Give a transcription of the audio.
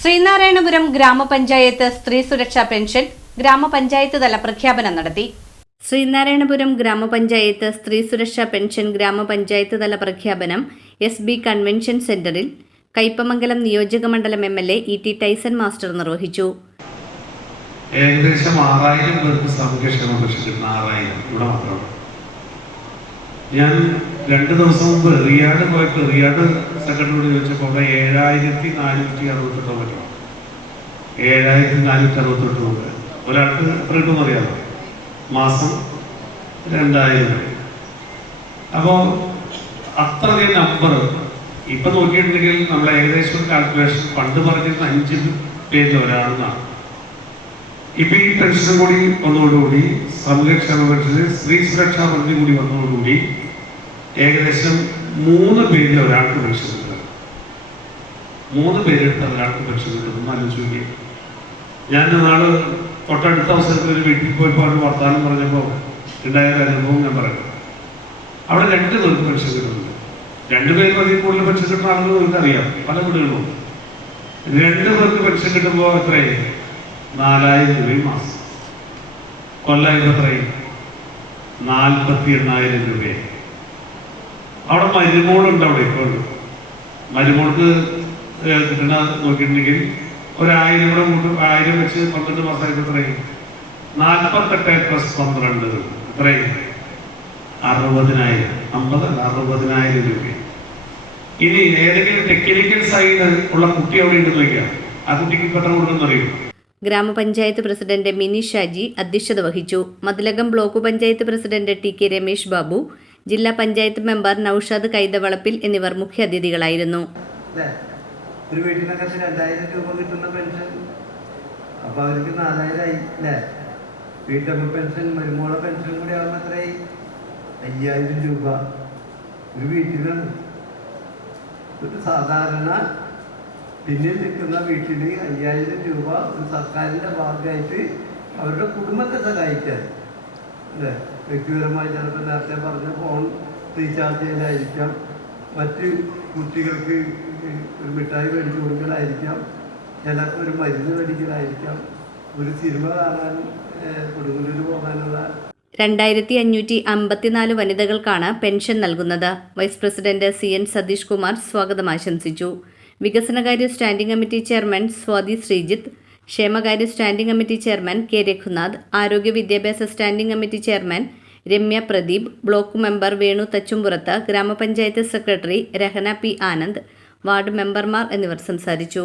ശ്രീനാരായണപുരം ഗ്രാമപഞ്ചായത്ത് സ്ത്രീ സുരക്ഷാ പെൻഷൻ ഗ്രാമപഞ്ചായത്ത് തല പ്രഖ്യാപനം നടത്തി. ശ്രീനാരായണപുരം ഗ്രാമപഞ്ചായത്ത് സ്ത്രീ സുരക്ഷാ പെൻഷൻ ഗ്രാമപഞ്ചായത്ത് തല പ്രഖ്യാപനം SB കൺവെൻഷൻ സെന്ററിൽ കയ്പമംഗലം നിയോജക മണ്ഡലം MLA E.T. ടൈസൺ മാസ്റ്റർ നിർവഹിച്ചു. ഏകദേശം 6000 പേർക്ക് സാമൂഹ്യക്ഷേമ പെൻഷൻ കിട്ടുന്ന 6000 ഇവിടെ മാത്രമാണ്. ഞാൻ 2 ദിവസം മുമ്പ് റിയാഡ് പോയപ്പോൾ റിയാഡ് സെക്രട്ടറിയോട് ചോദിച്ചപ്പോൾ 7468 പറ്റും. 7468 രൂപ ഒരാൾക്ക് എത്ര കിട്ടുമെന്ന് അറിയാമോ? മാസം 2000. അപ്പോൾ അത്രയധികം നമ്പർ ഇപ്പം നോക്കിയിട്ടുണ്ടെങ്കിൽ നമ്മൾ ഏകദേശം ഒരു കാൽക്കുലേഷൻ പണ്ട് പറഞ്ഞിരുന്ന 5 പേരിൽ ഒരാളെന്നാണ്. ഇപ്പൊ ഈ പെൻഷൻ കൂടി വന്നതോടുകൂടി സാമൂഹ്യക്ഷേമ പെൻഷന് സ്ത്രീ സുരക്ഷാ പദ്ധതി കൂടി വന്നതോടുകൂടി ഏകദേശം 3 പേരിൽ ഒരാൾക്ക് പെൻഷൻ കിട്ടുക. 3 പേരെടുത്ത് ഒരാൾക്ക് പെൻഷൻ കിട്ടുന്നു ആലോചിക്കുക. ഞാൻ നാളെ തൊട്ടടുത്ത അവസരത്തിൽ ഒരു വീട്ടിൽ പോയപ്പോൾ വർത്തമാനം പറഞ്ഞപ്പോൾ ഉണ്ടായ അനുഭവം ഞാൻ പറയുന്നത്. അവിടെ 2 പേർക്ക് പെൻഷൻ കിട്ടുന്നുണ്ട്. 2 പേർക്ക് അതിൽ കൂടുതൽ പെൻഷൻ കിട്ടുന്ന ആളുകൾ നിങ്ങൾക്കറിയാം, പല വീടുകളും. 2 പേർക്ക് പെൻഷൻ കിട്ടുമ്പോൾ എത്രയായി? 4000 രൂപയും മാസം. കൊല്ലം എത്രയും 48,000 രൂപയായി. അവിടെ മരുമോളുണ്ട്. അവിടെ ഇപ്പോൾ മരുമോൾക്ക് കിട്ടണ നോക്കിയിട്ടുണ്ടെങ്കിൽ 1000 കൂടെ കൂട്ടും. 1000 വെച്ച് 12 മാസമായിട്ട് എത്രയും 48 + 12 എത്രയും 60,000. 60,000 രൂപ. ഇനി ഏതെങ്കിലും ടെക്നിക്കൽ സൈഡ് ഉള്ള കുട്ടി അവിടെ ഉണ്ടെന്ന് വയ്ക്കുക, ആ കുട്ടിക്ക് ഇപ്പം എത്ര കൊടുക്കുമെന്ന് അറിയും. ഗ്രാമപഞ്ചായത്ത് പ്രസിഡന്റ് മിനി ഷാജി അധ്യക്ഷത വഹിച്ചു. Mathilakam block panchayat president TK Ramesh Babu, ജില്ലാ പഞ്ചായത്ത് മെമ്പർ നൌഷാദ് കൈതവളപ്പിൽ എന്നിവർ മുഖ്യാതിഥികളായിരുന്നു. ഒരു വീട്ടിനകത്ത് 2000 രൂപ കിട്ടുന്ന പെൻഷൻ അപ്പോൾ അവർക്ക് 4000 ആയി അല്ലേ? വീട്ടമ്മ പെൻഷൻ മരുമോള പെൻഷൻ കൂടി ആകുമ്പോൾ എത്രയായി? 5000 രൂപ ഒരു വീട്ടിലാണ്. ഒരു സാധാരണ പിന്നിൽ നിൽക്കുന്ന വീട്ടിൽ 5000 രൂപ ഒരു സർക്കാരിൻ്റെ ഭാഗമായിട്ട് അവരുടെ കുടുംബത്തെ സഹായിക്കാൻ അല്ലേ? വ്യക്തിപരമായി ചിലപ്പോൾ നേരത്തെ പറഞ്ഞ ഫോൺ റീചാർജ് ചെയ്യലായിരിക്കാം, മറ്റ് കുട്ടികൾക്ക് ഒരു മിഠായി മേടിച്ചു കൊടുക്കലായിരിക്കാം, ചിലപ്പോൾ ഒരു മരുന്ന് മേടിക്കലായിരിക്കാം, ഒരു സിനിമ കാണാൻ കൊടുങ്ങല്ലൂർ പോകാനുള്ള 2554 വനിതകൾക്കാണ് പെൻഷൻ നൽകുന്നത്. Vice president CN Satheesh Kumar സ്വാഗതം ആശംസിച്ചു. വികസനകാര്യ standing committee chairman Swathi Sreejith, ക്ഷേമകാര്യ standing committee chairman K. Raghunath, ആരോഗ്യ വിദ്യാഭ്യാസ standing committee chairman Ramya Pradeep, block member Venu Thachumpurath, ഗ്രാമപഞ്ചായത്ത് secretary Rahana P. Anand, ward മെമ്പർമാർ എന്നിവർ സംസാരിച്ചു.